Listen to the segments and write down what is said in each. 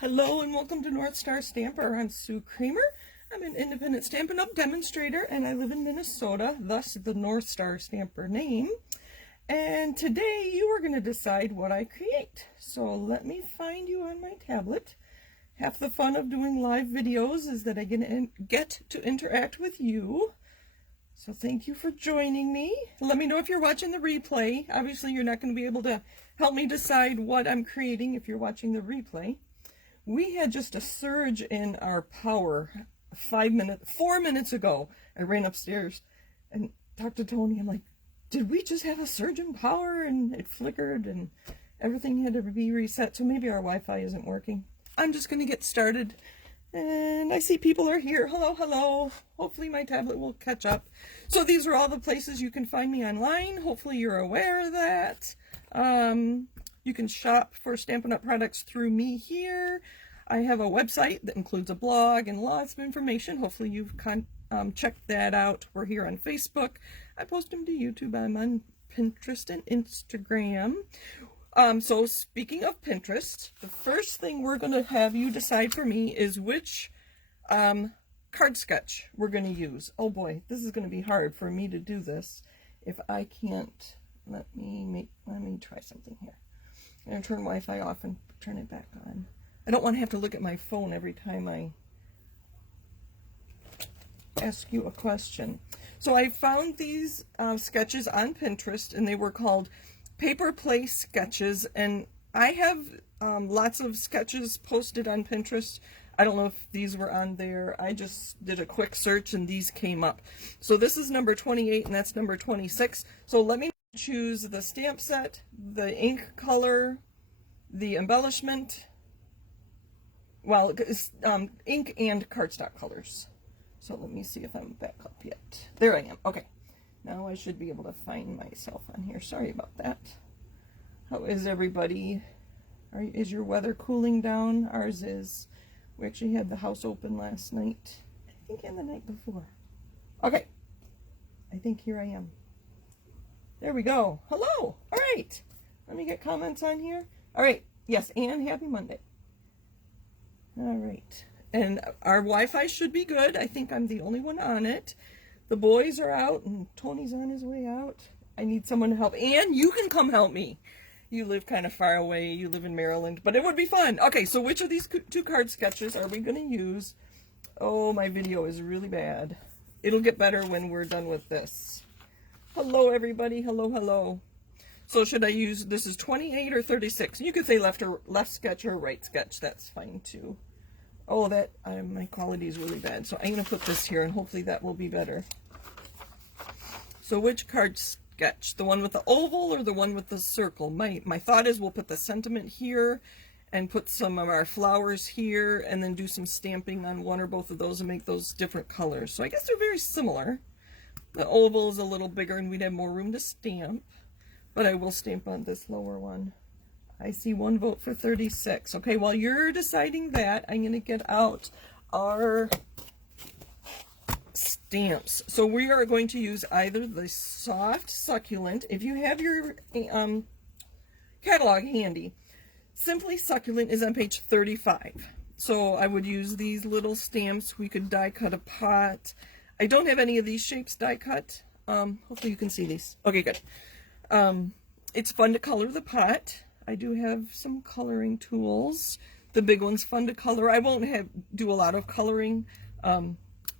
Hello and welcome to North Star Stamper. I'm Sue Kremer. I'm an independent Stampin' Up! Demonstrator and I live in Minnesota, thus the North Star Stamper name. And today you are going to decide what I create. So let me find you on my tablet. Half the fun of doing live videos is that I get to interact with you. So thank you for joining me. Let me know if you're watching the replay. Obviously you're not going to be able to help me decide what I'm creating if you're watching the replay. We had just a surge in our power 4 minutes ago. I ran upstairs and talked to Tony. I'm like, did we just have a surge in power? And it flickered and everything had to be reset. So maybe our Wi-Fi isn't working. I'm just going to get started. And I see people are here. Hello, hello. Hopefully my tablet will catch up. So these are all the places you can find me online. Hopefully you're aware of that. You can shop for Stampin' Up! Products through me here. I have a website that includes a blog and lots of information. Hopefully you've checked that out. We're here on Facebook. I post them to YouTube. I'm on Pinterest and Instagram. So speaking of Pinterest, the first thing we're going to have you decide for me is which card sketch we're going to use. Oh boy, this is going to be hard for me to do this if I can't. Let me try something here. I'm going to turn Wi-Fi off and turn it back on. I don't want to have to look at my phone every time I ask you a question. So I found these sketches on Pinterest, and they were called Paper Play Sketches, and I have lots of sketches posted on Pinterest. I don't know if these were on there. I just did a quick search and these came up. So this is number 28 and that's number 26. So let me choose the stamp set, the ink color, the embellishment, well, ink and cardstock colors. So let me see if I'm back up yet. There I am. Okay. Now I should be able to find myself on here. Sorry about that. How is everybody? Is your weather cooling down? Ours is. We actually had the house open last night. I think and the night before. Okay. I think here I am. There we go. Hello. All right. Let me get comments on here. All right. Yes, and happy Monday. All right. And our Wi-Fi should be good. I think I'm the only one on it. The boys are out and Tony's on his way out. I need someone to help. And you can come help me. You live kind of far away. You live in Maryland, but it would be fun. Okay, so which of these two card sketches are we going to use? Oh, my video is really bad. It'll get better when we're done with this. Hello, everybody. Hello, hello. So should I use, this is 28 or 36? You could say left sketch or right sketch. That's fine too. Oh, that my quality is really bad. So I'm going to put this here and hopefully that will be better. So which card sketch? The one with the oval or the one with the circle? My thought is we'll put the sentiment here and put some of our flowers here and then do some stamping on one or both of those and make those different colors. So I guess they're very similar. The oval is a little bigger and we'd have more room to stamp, but I will stamp on this lower one. I see one vote for 36. Okay, while you're deciding that, I'm going to get out our stamps. So we are going to use either the soft succulent. If you have your catalog handy, Simply Succulent is on page 35. So I would use these little stamps. We could die cut a pot. I don't have any of these shapes die cut. Hopefully you can see these. Okay, good. It's fun to color the pot. I do have some coloring tools. The big one's fun to color. I won't do a lot of coloring.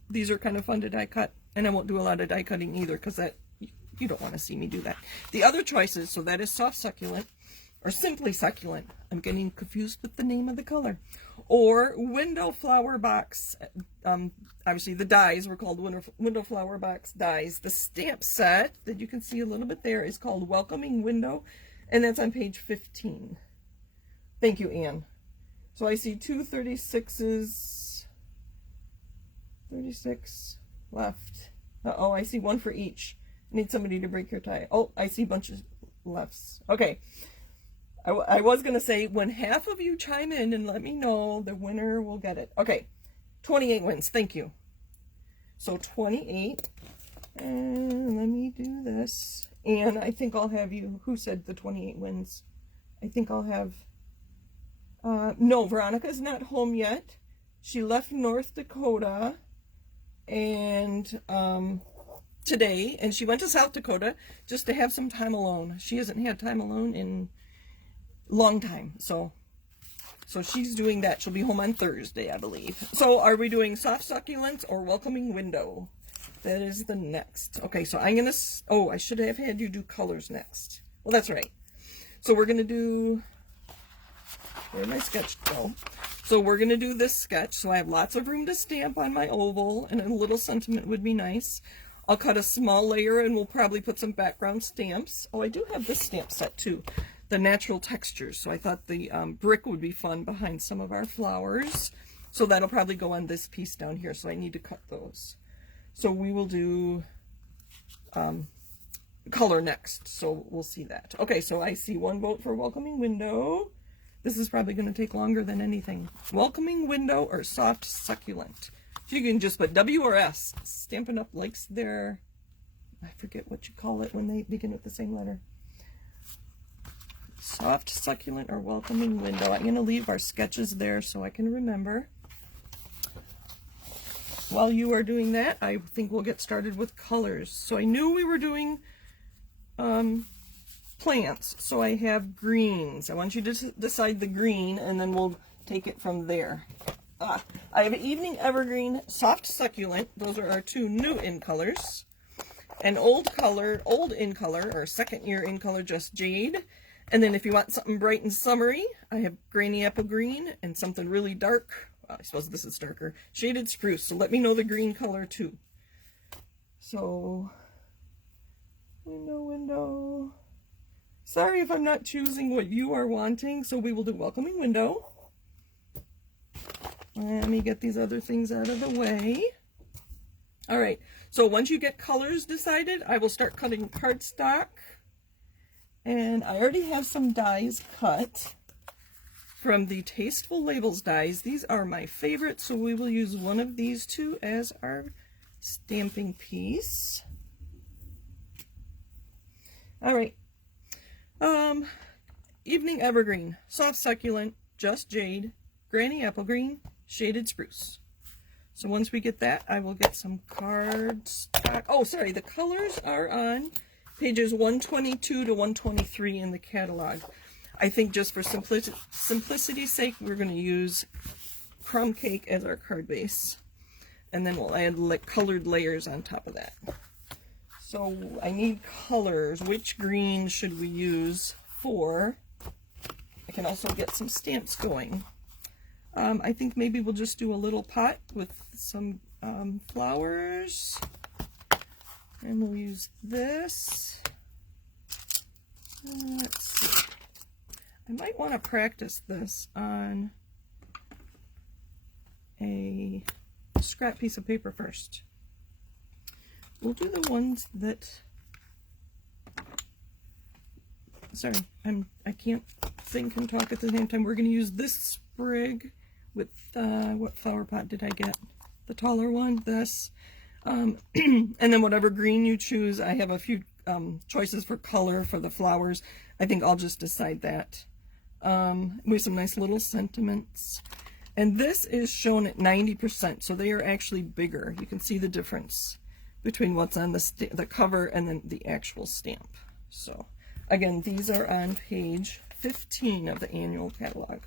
These are kind of fun to die cut, and I won't do a lot of die cutting either because that you don't want to see me do that. The other choices, so that is Soft Succulent or Simply Succulent. I'm getting confused with the name of the color. Or Window Flower Box. Obviously the dies were called Window Flower Box dies. The stamp set that you can see a little bit there is called Welcoming Window, and that's on page 15. Thank you, Anne. So I see two 36s. 36 left. Uh-oh, I see one for each. I need somebody to break your tie. Oh, I see bunches lefts. Okay. I was going to say, when half of you chime in and let me know, the winner will get it. Okay. 28 wins. Thank you. So 28. And let me do this. And I think I'll have you, who said the 28 wins? I think I'll have No, Veronica's not home yet. She left North Dakota and today, and she went to South Dakota just to have some time alone. She hasn't had time alone in a long time, so she's doing that. She'll be home on Thursday, I believe. So are we doing soft succulents or welcoming window? That is the next. Okay, so I'm gonna, oh, I should have had you do colors next. Well, that's right. So we're gonna do, where'd my sketch go? So we're gonna do this sketch. So I have lots of room to stamp on my oval, and a little sentiment would be nice. I'll cut a small layer and we'll probably put some background stamps. Oh, I do have this stamp set too, the natural textures. So I thought the brick would be fun behind some of our flowers. So that'll probably go on this piece down here. So I need to cut those. So we will do color next. So we'll see that. Okay, so I see one vote for welcoming window. This is probably going to take longer than anything. Welcoming window or soft succulent. You can just put W or S. Stampin' Up! Likes their, I forget what you call it when they begin with the same letter. Soft succulent or welcoming window. I'm going to leave our sketches there so I can remember. While you are doing that, I think we'll get started with colors. So I knew we were doing plants, so I have greens. I want you to decide the green, and then we'll take it from there. I have evening evergreen, soft succulent. Those are our two new in colors. An old in color, or second year in color, just Jade. And then if you want something bright and summery, I have granny apple green and something really dark. Well, I suppose this is darker. Shaded spruce. So let me know the green color too. So, window. Sorry if I'm not choosing what you are wanting. So we will do welcoming window. Let me get these other things out of the way. All right, so once you get colors decided, I will start cutting cardstock. And I already have some dies cut from the Tasteful Labels dies. These are my favorite, so we will use one of these two as our stamping piece. All right, evening evergreen, soft succulent, just Jade, granny apple green, shaded spruce. So once we get that, I will get some cardstock. Oh, sorry, the colors are on pages 122 to 123 in the catalog. I think just for simplicity's sake, we're going to use crumb cake as our card base. And then we'll add colored layers on top of that. So I need colors. Which green should we use for? I can also get some stamps going. I think maybe we'll just do a little pot with some flowers. And we'll use this. Let's see. I might want to practice this on a scrap piece of paper first. We'll do the ones that... Sorry, I can't think and talk at the same time. We're going to use this sprig with, what flower pot did I get? The taller one, this. And then whatever green you choose, I have a few choices for color for the flowers. I think I'll just decide that. With some nice little sentiments. And this is shown at 90%, so they are actually bigger. You can see the difference between what's on the cover and then the actual stamp. So, again, these are on page 15 of the annual catalog.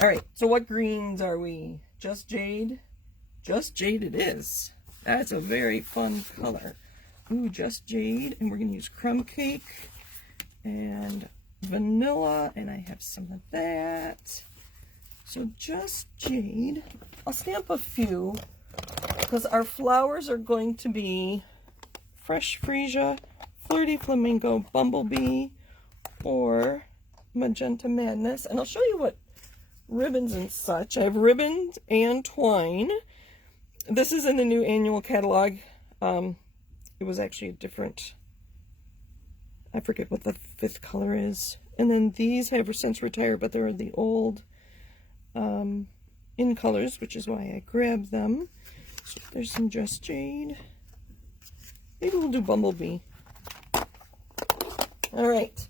All right, so what greens are we? Just Jade? Just Jade it is. That's a very fun color. Ooh, just Jade, and we're going to use crumb cake and vanilla, and I have some of that. So just Jade. I'll stamp a few because our flowers are going to be Fresh Freesia, Flirty Flamingo, Bumblebee, or Magenta Madness. And I'll show you what ribbons and such. I have ribbons and twine. This is in the new annual catalog. It was actually a different, I forget what the fifth color is. And then these have since retired, but they're the old in colors, which is why I grabbed them. So there's some Just Jade. Maybe we'll do Bumblebee. All right.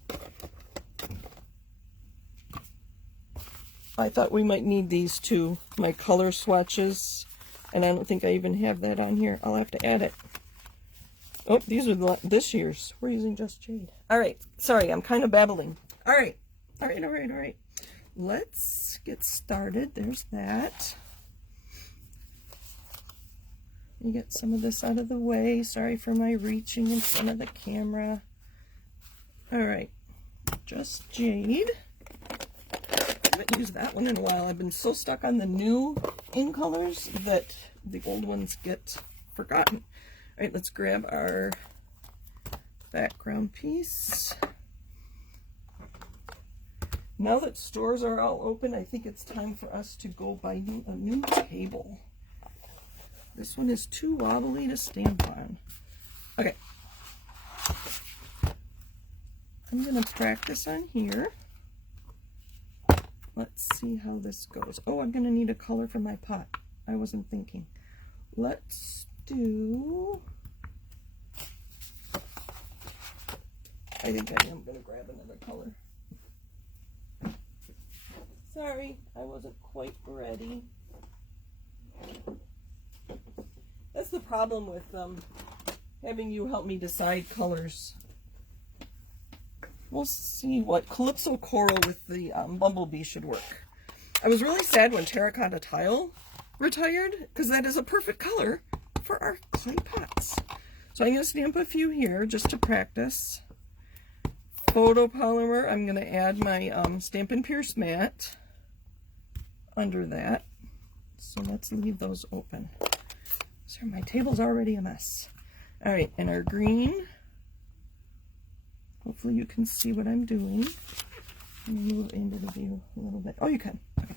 I thought we might need these too. My color swatches. And I don't think I even have that on here. I'll have to add it. Oh, these are this year's. We're using Just Jade. All right. Sorry, I'm kind of babbling. All right. All right. Let's get started. There's that. Let me get some of this out of the way. Sorry for my reaching in front of the camera. All right. Just Jade. I haven't used that one in a while. I've been so stuck on the new in colors that the old ones get forgotten. All right, let's grab our background piece. Now that stores are all open, I think it's time for us to go buy a new table. This one is too wobbly to stamp on. Okay. I'm going to practice on here. Let's see how this goes. Oh, I'm going to need a color for my pot. I wasn't thinking. Let's do... I think I am going to grab another color. Sorry, I wasn't quite ready. That's the problem with having you help me decide colors. We'll see what Calypso Coral with the Bumblebee should work. I was really sad when Terracotta Tile retired, because that is a perfect color for our clay pots. So I'm going to stamp a few here just to practice. Photopolymer, I'm going to add my Stampin' Pierce mat under that. So let's leave those open. So my table's already a mess. All right, and our green. Hopefully you can see what I'm doing. Let me move into the view a little bit. Oh, you can. Okay.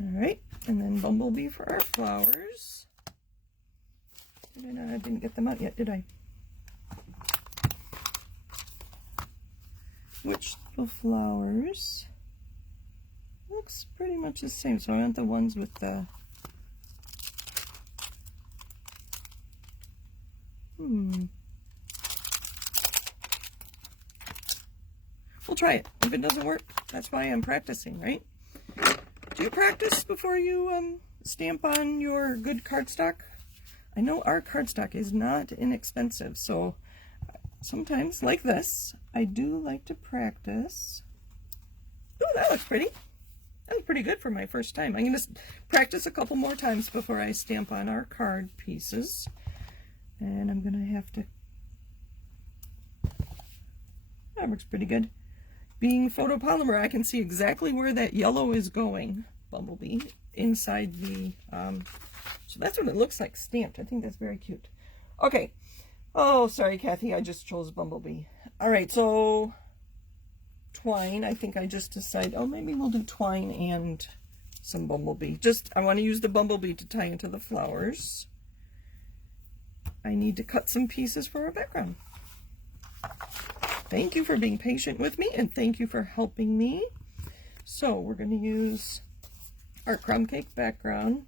All right, and then Bumblebee for our flowers. I didn't get them out yet, did I? Which the flowers looks pretty much the same. So I want the ones with the We'll try it. If it doesn't work, that's why I'm practicing, right? Do you practice before you stamp on your good cardstock? I know our cardstock is not inexpensive, so sometimes, like this, I do like to practice. Oh, that looks pretty. That was pretty good for my first time. I'm going to practice a couple more times before I stamp on our card pieces. And I'm going to have to... That works pretty good. Being photopolymer, I can see exactly where that yellow is going, Bumblebee, inside the... so that's what it looks like stamped. I think that's very cute. Okay. Oh, sorry, Kathy. I just chose Bumblebee. All right, so twine. I think I just decided, oh, maybe we'll do twine and some Bumblebee. I want to use the Bumblebee to tie into the flowers. I need to cut some pieces for our background. Thank you for being patient with me, and thank you for helping me. So we're going to use our crumb cake background.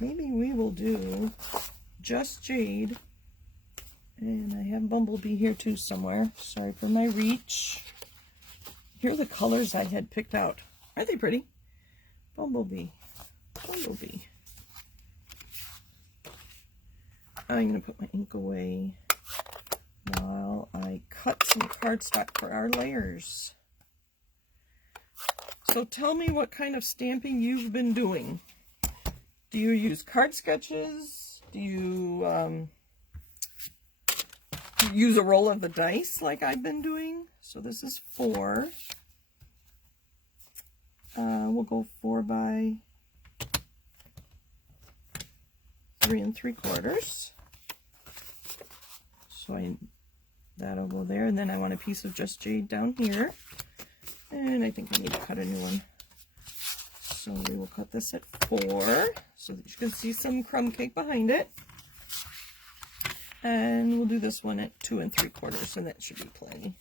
Maybe we will do Just Jade. And I have Bumblebee here too somewhere. Sorry for my reach. Here are the colors I had picked out. Aren't they pretty? Bumblebee. Bumblebee. I'm going to put my ink away while I cut some cardstock for our layers. So tell me what kind of stamping you've been doing. Do you use card sketches? Do you use a roll of the dice like I've been doing? So this is 4. We'll go 4 by 3 3/4. So that'll go there, and then I want a piece of Just Jade down here, and I think I need to cut a new one. So we will cut this at 4, so that you can see some crumb cake behind it. And we'll do this one at 2 3/4, and that should be plenty.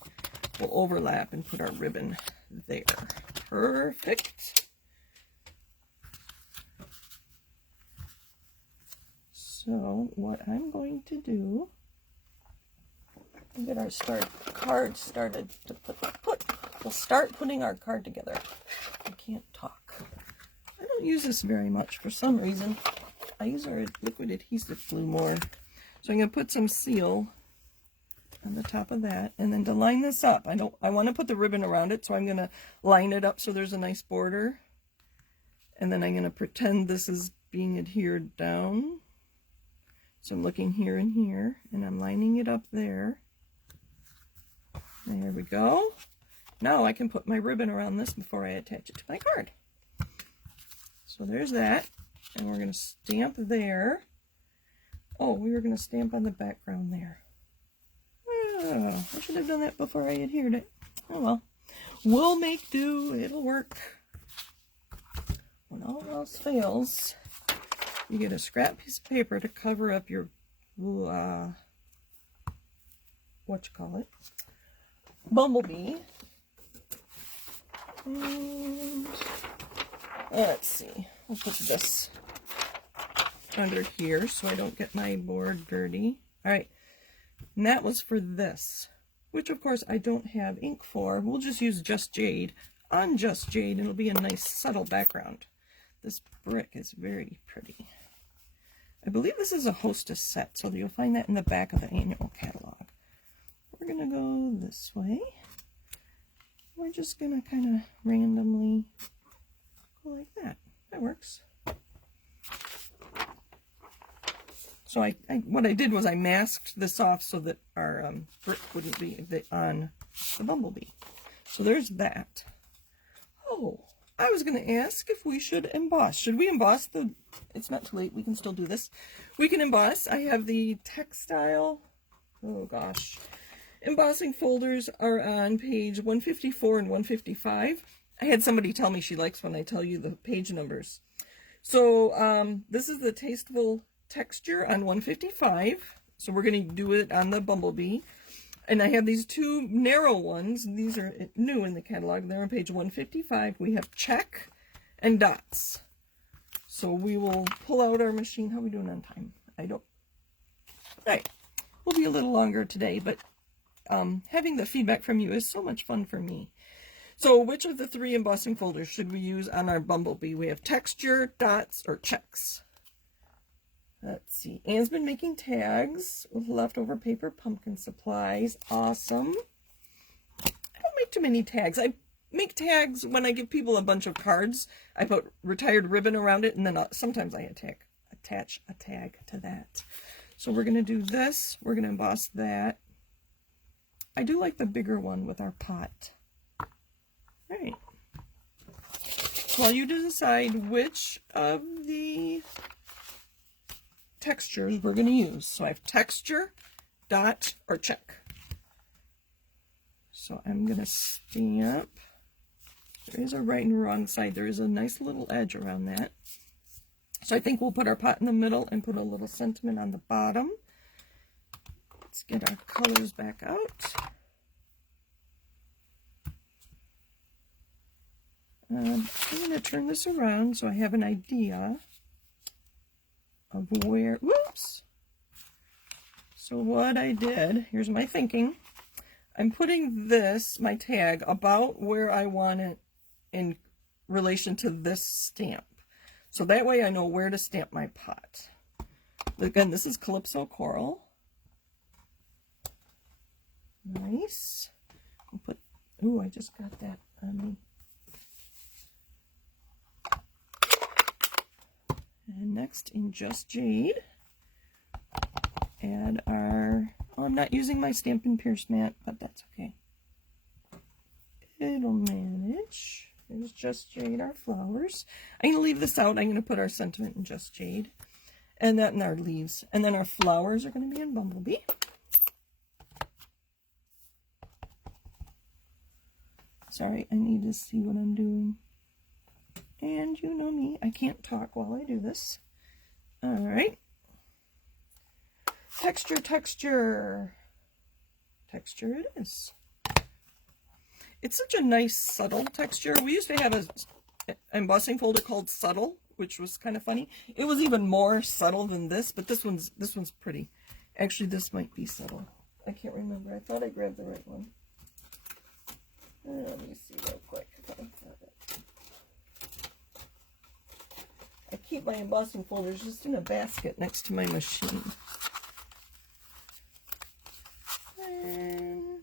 We'll overlap and put our ribbon there. Perfect. So what I'm going to do We'll get our card started to we'll start putting our card together. I can't talk. I don't use this very much for some reason. I use our liquid adhesive glue more. So I'm going to put some seal on the top of that, and then to line this up, I want to put the ribbon around it, so I'm going to line it up so there's a nice border. And then I'm going to pretend this is being adhered down. So I'm looking here and here, and I'm lining it up there. There we go. Now I can put my ribbon around this before I attach it to my card. So there's that, and we're going to stamp there. Oh, we were going to stamp on the background there. Oh, I should have done that before I adhered it. Oh well. We'll make do. It'll work. When all else fails, you get a scrap piece of paper to cover up your, bumblebee. And let's see. I'll put this under here so I don't get my board dirty. All right. And that was for this, which of course I don't have ink for. We'll just use Just Jade on Just Jade, and it'll be a nice subtle background. This brick is very pretty. I believe this is a hostess set, so you'll find that in the back of the annual catalog. We're going to go this way. We're just going to kind of randomly go like that. That works. So what I did was I masked this off so that our brick wouldn't be on the bumblebee. So there's that. Oh, I was going to ask if we should emboss. Should we emboss the... It's not too late. We can still do this. We can emboss. I have the textile... Oh, gosh. Embossing folders are on page 154 and 155. I had somebody tell me she likes when I tell you the page numbers. So this is the Tasteful Texture on 155. So we're going to do it on the bumblebee. And I have these two narrow ones. These are new in the catalog. They're on page 155. We have check and dots. So we will pull out our machine. How are we doing on time? I don't... All right. We'll be a little longer today, but having the feedback from you is so much fun for me. So which of the three embossing folders should we use on our bumblebee? We have texture, dots, or checks. Let's see. Anne's been making tags with leftover paper pumpkin supplies. Awesome. I don't make too many tags. I make tags when I give people a bunch of cards. I put retired ribbon around it, and then sometimes I attach a tag to that. So we're going to do this. We're going to emboss that. I do like the bigger one with our pot. All right. Well, you decide which of the textures we're going to use. So I have texture, dot, or check. So I'm going to stamp. There is a right and wrong side. There is a nice little edge around that. So I think we'll put our pot in the middle and put a little sentiment on the bottom. Let's get our colors back out. I'm going to turn this around so I have an idea of where, whoops. So what I did, here's my thinking. I'm putting this, my tag, about where I want it in relation to this stamp. So that way I know where to stamp my pot. Again, this is Calypso Coral. Nice. I'll put, ooh, I just got that on me. And next in Just Jade, add our, oh, I'm not using my Stampin' Pierce mat, but that's okay. It'll manage. There's Just Jade, our flowers. I'm going to leave this out. I'm going to put our sentiment in Just Jade. And that in our leaves. And then our flowers are going to be in Bumblebee. Sorry, I need to see what I'm doing. And you know me, I can't talk while I do this. All right. Texture, texture. Texture it is. It's such a nice, subtle texture. We used to have an embossing folder called Subtle, which was kind of funny. It was even more subtle than this, but this one's pretty. Actually, this might be subtle. I can't remember. I thought I grabbed the right one. Let me see real quick if I have it. I keep my embossing folders just in a basket next to my machine. And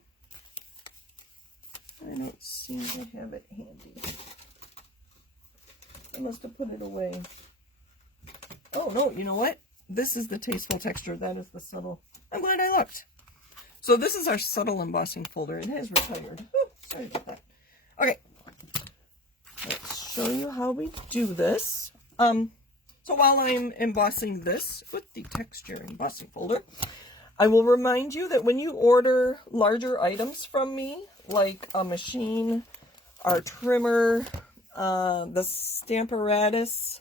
I don't seem to have it handy. I must have put it away. Oh no, you know what? This is the Tasteful Texture. That is the subtle. I'm glad I looked. So this is our subtle embossing folder. It has retired. Ooh, sorry about that. Okay. Let's show you how we do this. So while I'm embossing this with the texture embossing folder, I will remind you that when you order larger items from me, like a machine, our trimmer, the Stamparatus,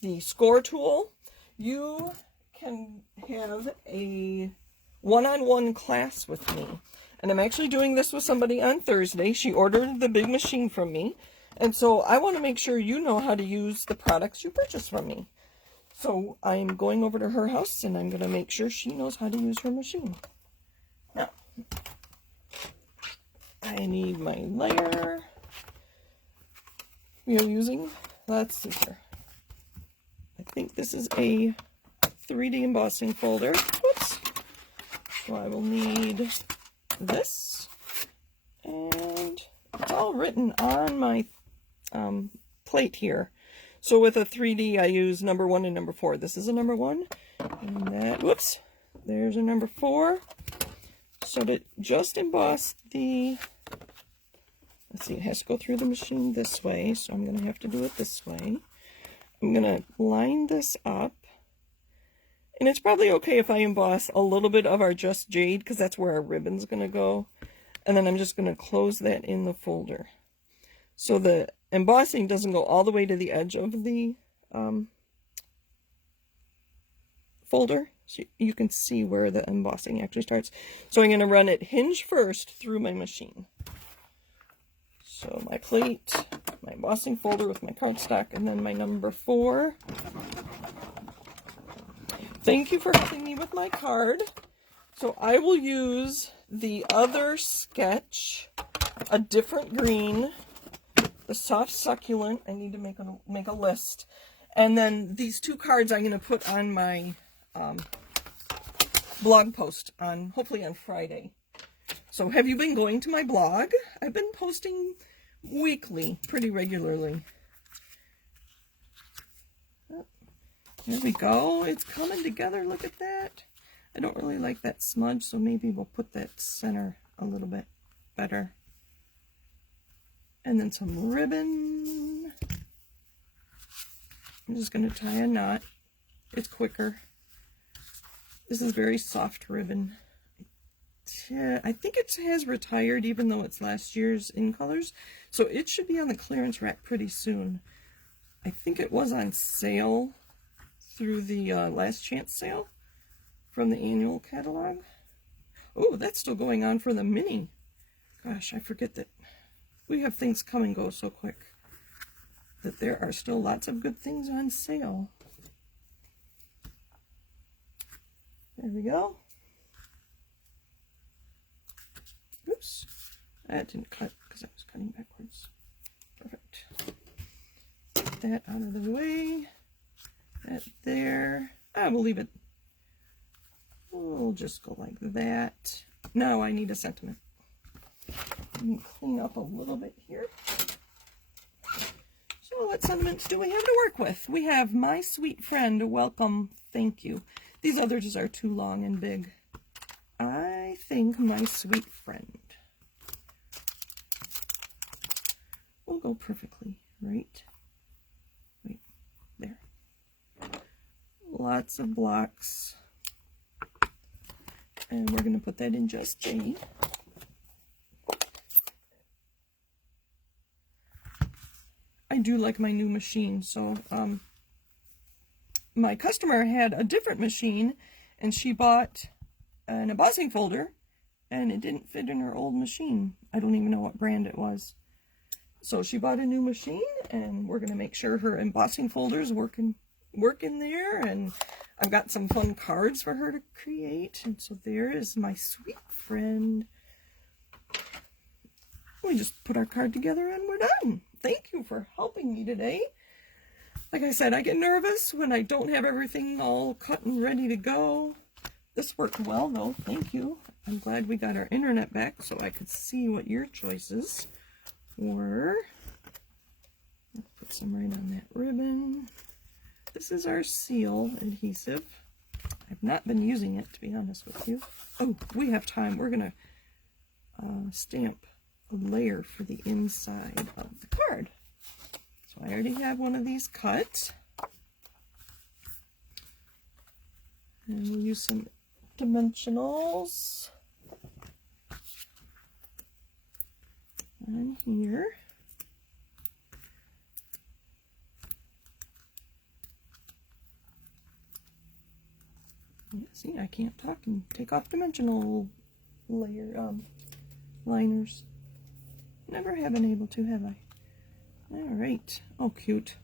the score tool, you can have a one-on-one class with me. And I'm actually doing this with somebody on Thursday. She ordered the big machine from me. And so I want to make sure you know how to use the products you purchase from me. So I'm going over to her house and I'm going to make sure she knows how to use her machine. Now, I need my layer. We are using, let's see here. I think this is a 3D embossing folder. Whoops. So I will need this. And it's all written on my plate here. So with a 3D, I use number 1 and number 4. This is a number 1. And that, whoops, there's a number 4. So to just emboss the, let's see, it has to go through the machine this way. So I'm going to have to do it this way. I'm going to line this up. And it's probably okay if I emboss a little bit of our Just Jade, because that's where our ribbon's going to go. And then I'm just going to close that in the folder. So the embossing doesn't go all the way to the edge of the folder. So you can see where the embossing actually starts. So I'm going to run it hinge first through my machine. So my plate, my embossing folder with my cardstock, and then my number 4. Thank you for helping me with my card. So I will use the other sketch, a different green, the soft succulent. I need to make a list. And then these 2 cards I'm going to put on my blog post on, hopefully on Friday. So have you been going to my blog? I've been posting weekly, pretty regularly. There we go. It's coming together. Look at that. I don't really like that smudge, so maybe we'll put that center a little bit better. And then some ribbon. I'm just going to tie a knot. It's quicker. This is very soft ribbon. I think it has retired even though it's last year's in colors. So it should be on the clearance rack pretty soon. I think it was on sale through the last chance sale from the annual catalog. Oh, that's still going on for the mini. Gosh, I forget that we have things come and go so quick that there are still lots of good things on sale. There we go. Oops, that didn't cut because I was cutting backwards. Perfect. Get that out of the way. That there. We'll leave it. We'll just go like that. Now I need a sentiment. Let me clean up a little bit here. So what sentiments do we have to work with? We have my sweet friend, welcome, thank you. These others are too long and big. I think my sweet friend will go perfectly right there. Lots of blocks. And we're going to put that in Just Jade. I do like my new machine, so my customer had a different machine and she bought an embossing folder and it didn't fit in her old machine. I don't even know what brand it was. So she bought a new machine and we're going to make sure her embossing folder is working work in there, and I've got some fun cards for her to create. And so there is my sweet friend. We just put our card together and we're done. Thank you for helping me today. Like I said, I get nervous when I don't have everything all cut and ready to go. This worked well though, thank you. I'm glad we got our internet back so I could see what your choices were. Let's put some right on that ribbon. This is our seal adhesive. I've not been using it, to be honest with you. Oh, we have time. We're going to stamp a layer for the inside of the card. So I already have one of these cut. And we'll use some dimensionals on here. Yeah, see, I can't talk and take off dimensional layer liners. Never have been able to, have I? All right. Oh, cute.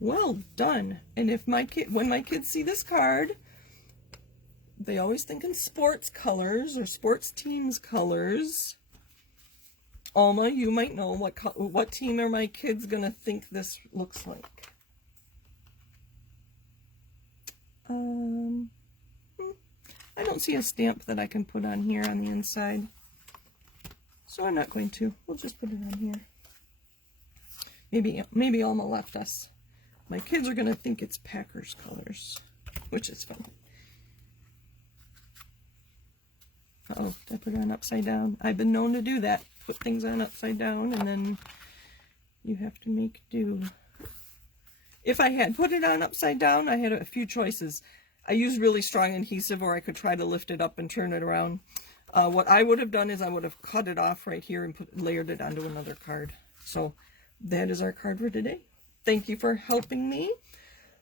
Well done. And if when my kids see this card, they always think in sports colors or sports teams colors. Alma, you might know what team are my kids gonna think this looks like. I don't see a stamp that I can put on here on the inside, so I'm not going to. We'll just put it on here. Maybe Alma left us. My kids are gonna think it's Packers colors, which is fun. Uh-oh, did I put it on upside down? I've been known to do that. Put things on upside down and then you have to make do. If I had put it on upside down, I had a few choices. I used really strong adhesive, or I could try to lift it up and turn it around. What I would have done is I would have cut it off right here and layered it onto another card. So that is our card for today. Thank you for helping me.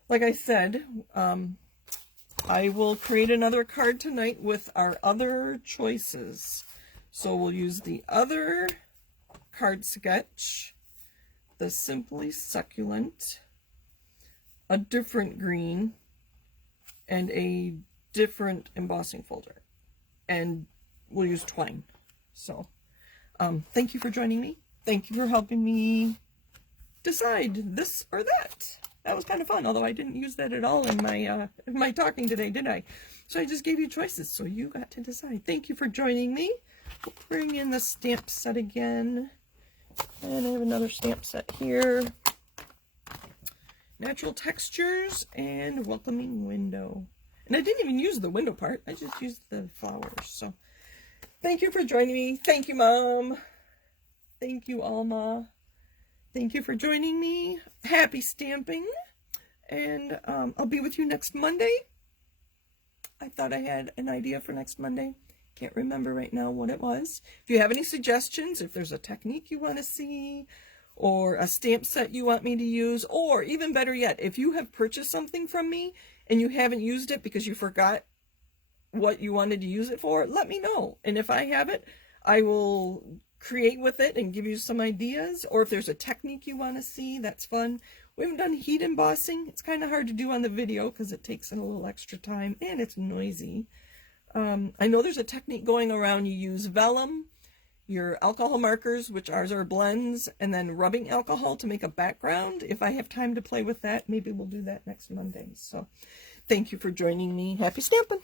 Like I said, I will create another card tonight with our other choices. So we'll use the other card sketch, the Simply Succulent, a different green, and a different embossing folder. And we'll use twine. So thank you for joining me. Thank you for helping me decide this or that. That was kind of fun, although I didn't use that at all in my talking today, did I? So I just gave you choices, so you got to decide. Thank you for joining me. We'll bring in the stamp set again. And I have another stamp set here. Natural Textures and Welcoming Window. And I didn't even use the window part. I just used the flowers. So thank you for joining me. Thank you, Mom. Thank you, Alma. Thank you for joining me. Happy stamping. And I'll be with you next Monday. I thought I had an idea for next Monday. Can't remember right now what it was. If you have any suggestions, if there's a technique you want to see, or a stamp set you want me to use, or even better yet, if you have purchased something from me and you haven't used it because you forgot what you wanted to use it for, let me know. And if I have it, I will create with it and give you some ideas. Or if there's a technique you want to see, that's fun. We haven't done heat embossing. It's kind of hard to do on the video because it takes a little extra time and it's noisy. I know there's a technique going around. You use vellum, your alcohol markers, which ours are blends, and then rubbing alcohol to make a background. If I have time to play with that, maybe we'll do that next Monday. So thank you for joining me. Happy stamping!